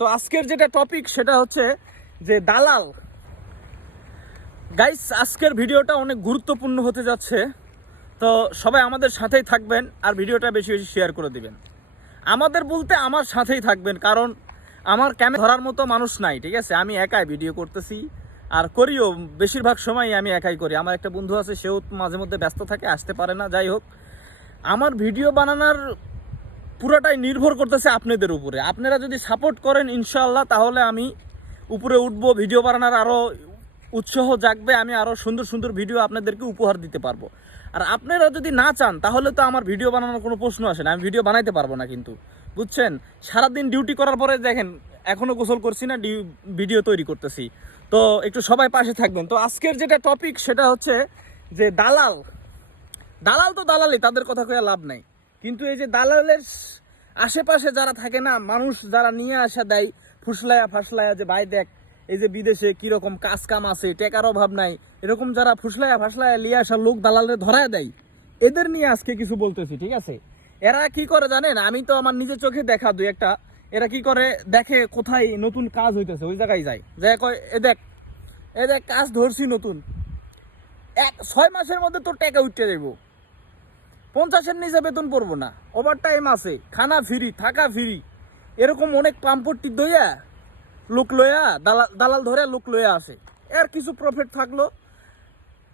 তো আজকের যেটা টপিক সেটা হচ্ছে যে দালাল। গাইস, আজকের ভিডিওটা অনেক গুরুত্বপূর্ণ হতে যাচ্ছে, তো সবাই আমাদের সাথেই থাকবেন আর ভিডিওটা বেশি বেশি শেয়ার করে দিবেন। আমাদের বলতে আমার সাথেই থাকবেন, কারণ আমার ক্যামেরা ধরার মতো মানুষ নাই, ঠিক আছে? আমি একাই ভিডিও করতেছি আর করিও, বেশিরভাগ সময় আমি একাই করি। আমার একটা বন্ধু আছে, সেও মাঝে মধ্যে ব্যস্ত থাকে, আসতে পারে না। যাই হোক, আমার ভিডিও বানানোর পুরোটাই নির্ভর করতেছে আপনাদের উপরে। আপনারা যদি সাপোর্ট করেন ইনশাআল্লাহ, তাহলে আমি উপরে উঠবো, ভিডিও বানানোর আরও উৎসাহ জাগবে, আমি আরও সুন্দর সুন্দর ভিডিও আপনাদেরকে উপহার দিতে পারবো। আর আপনারা যদি না চান তাহলে তো আমার ভিডিও বানানোর কোনো প্রশ্ন আসে না, আমি ভিডিও বানাইতে পারবো না। কিন্তু বুঝছেন, সারাদিন ডিউটি করার পরে দেখেন এখনও গোসল করছি না, ভিডিও তৈরি করতেছি। তো একটু সবাই পাশে থাকবেন। তো আজকের যেটা টপিক সেটা হচ্ছে যে দালাল। দালাল তো দালালই, তাদের কথা কয়ে লাভ নাই। কিন্তু এই যে দালালের আশেপাশে যারা থাকে না, মানুষ যারা নিয়ে আসা দেয় ফুসলায়া ফাসলায়া, যে ভাই দেখ এই যে বিদেশে কিরকম কাজ কাম আছে, টেকার অভাব নাই, এরকম যারা ফুসলায়া ফাসলায়া নিয়ে আসা লোক দালালের ধরায় দেয়, এদের নিয়ে আজকে কিছু বলতেছি, ঠিক আছে? এরা কি করে জানেন? আমি তো আমার নিজের চোখে দেখা দুই একটা। এরা কি করে, দেখে কোথায় নতুন কাজ হইতেছে ওই জায়গায় যায়, যে কয় এ দেখ কাজ ধরছি নতুন, 6 মাসের মধ্যে তোর টাকা উঠতে যাইব, 50-এর নিচে বেতন পড়বো না, ওভার টাইম আছে, খানা ফ্রি, থাকা ফ্রি, এরকম অনেক পাম্পটি দইয়া লোক লইয়া দালাল ধরে লোক লইয়া আসে। এর কিছু প্রফিট থাকলো,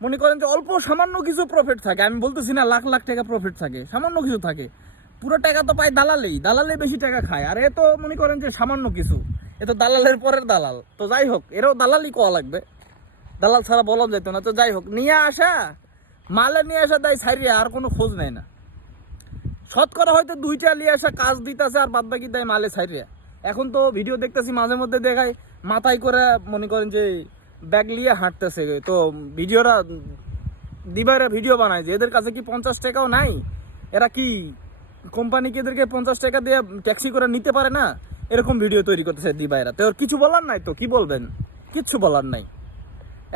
মনে করেন যে অল্প সামান্য কিছু প্রফিট থাকে, আমি বলতেছি না লাখ লাখ টাকা প্রফিট থাকে, সামান্য কিছু থাকে। পুরো টাকা তো পায় দালালেই বেশি টাকা খায়। আর এ তো মনে করেন যে সামান্য কিছু, এ তো দালালের পরের দালাল। তো যাই হোক, এরাও দালালই কোয়া লাগবে, দালাল ছাড়া বলা যেত না। তো যাই হোক, নিয়ে আসা দেয় ছাড়িয়ে, আর কোনো খোঁজ নেয় না। শতকরা হয়তো 2টা নিয়ে আসা কাজ দিতেছে, আর বাদ বাকি দেয় মালে ছাড়িয়ে। এখন তো ভিডিও দেখতেছি মাঝে মধ্যে দেখায় মাথায় করে, মনে করেন যে ব্যাগ নিয়ে হাঁটতেছে। তো ভিডিওরা দিবারে ভিডিও বানায়, যে এদের কাছে কি 50 টাকাও নাই? এরা কি কোম্পানিকে এদেরকে 50 টাকা দিয়ে ট্যাক্সি করে নিতে পারে না? এরকম ভিডিও তৈরি করতেছে দিবাইরা। তো কিছু বলার নাই, তো কি বলবেন? কিচ্ছু বলার নাই।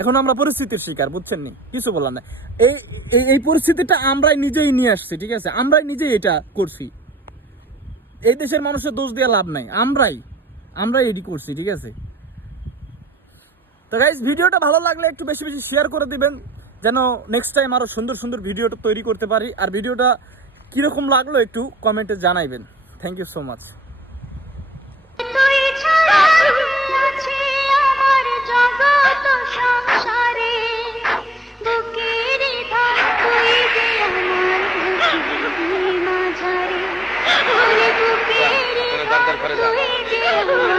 এখন আমরা পরিস্থিতির শিকার, বুঝছেন নি? কিছু বলার নাই। এই পরিস্থিতিটা আমরাই নিজেই নিয়ে আসছি, ঠিক আছে? আমরাই নিজেই এটা করছি। এই দেশের মানুষের দোষ দিয়ে লাভ নাই, আমরাই এটি করছি, ঠিক আছে? তো গাইস, ভিডিওটা ভালো লাগলে একটু বেশি বেশি শেয়ার করে দিবেন, যেন নেক্সট টাইম আরো সুন্দর সুন্দর ভিডিওটা তৈরি করতে পারি। আর ভিডিওটা কিরকম লাগলো একটু কমেন্টে জানাইবেন। Thank you so much.